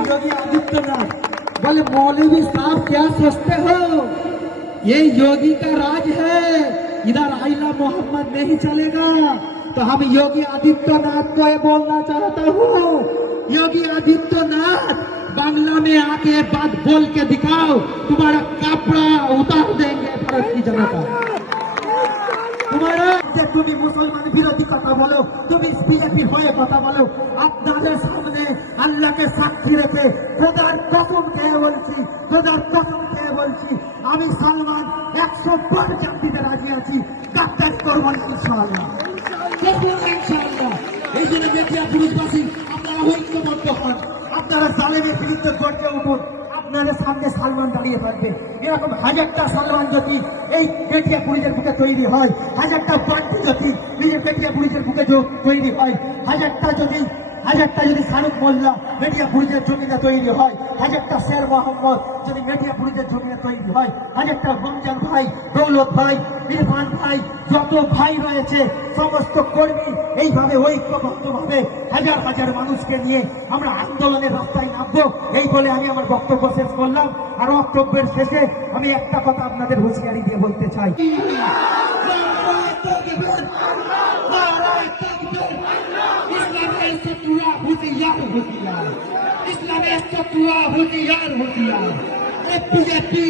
योगी आदित्यनाथ बोले मौलवी साहब क्या सोचते हो, ये योगी का राज है, इधर आइला मोहम्मद नहीं चलेगा। तो हम योगी आदित्यनाथ को ये बोलना चाहता हूँ, योगी आदित्यनाथ बांग्ला में आके बात बोल के दिखाओ, तुम्हारा कपड़ा उतार देंगे भारत की जनता। तुम्हारा তুমি মুসলমান বিরোধী কথা বলো, তুমি বিজেপি হয়ে কথা বলো, আপনাদের সামনে আল্লাহকে সাক্ষী রেখে খোদার কসম খেয়ে বলছি, খোদার কসম খেয়ে বলছি, আমি সালমান 100% দিতে রাজি আছি, গাদ্দারি করবো না ইনশাআল্লাহ। ইনশাআল্লাহ এই জন্য মেদিয়া পুরুষবাসী আপনারা ঐক্যবদ্ধ হন, আপনারা জালেমের বিরুদ্ধে গর্জে উঠুন। আপনাদের সামনে সালমান দাঁড়িয়ে থাকবে, এরকম হাজারটা সালমান যদি এই মেদিয়া পুলিশের বুকে তৈরি হয়, হাজারটা পার্টি যদি নিজের মেদিয়া পুলিশের বুকে তৈরি হয়, হাজারটা যদি শাহরুখ মোল্লা মেদিয়া পুলিশের জমিনে তৈরি হয়, হাজারটা শের মোহাম্মদ যদি মেদিয়া পুলিশের জমিনে তৈরি হয়, হাজারটা রমজান ভাই, দৌলত ভাই, ইরফান ভাই, যত ভাই রয়েছে সমস্ত কর্মী এইভাবে ঐক্যবদ্ধভাবে হাজার হাজার মানুষকে নিয়ে আমরা আন্দোলনের রাস্তায় নামবো। এই বলে আমি আমার বক্তব্য শেষ করলাম। আর বক্তব্যের শেষে আমি একটা কথা আপনাদের হুঁশিয়ারি দিয়ে বলতে চাই, बीजेपी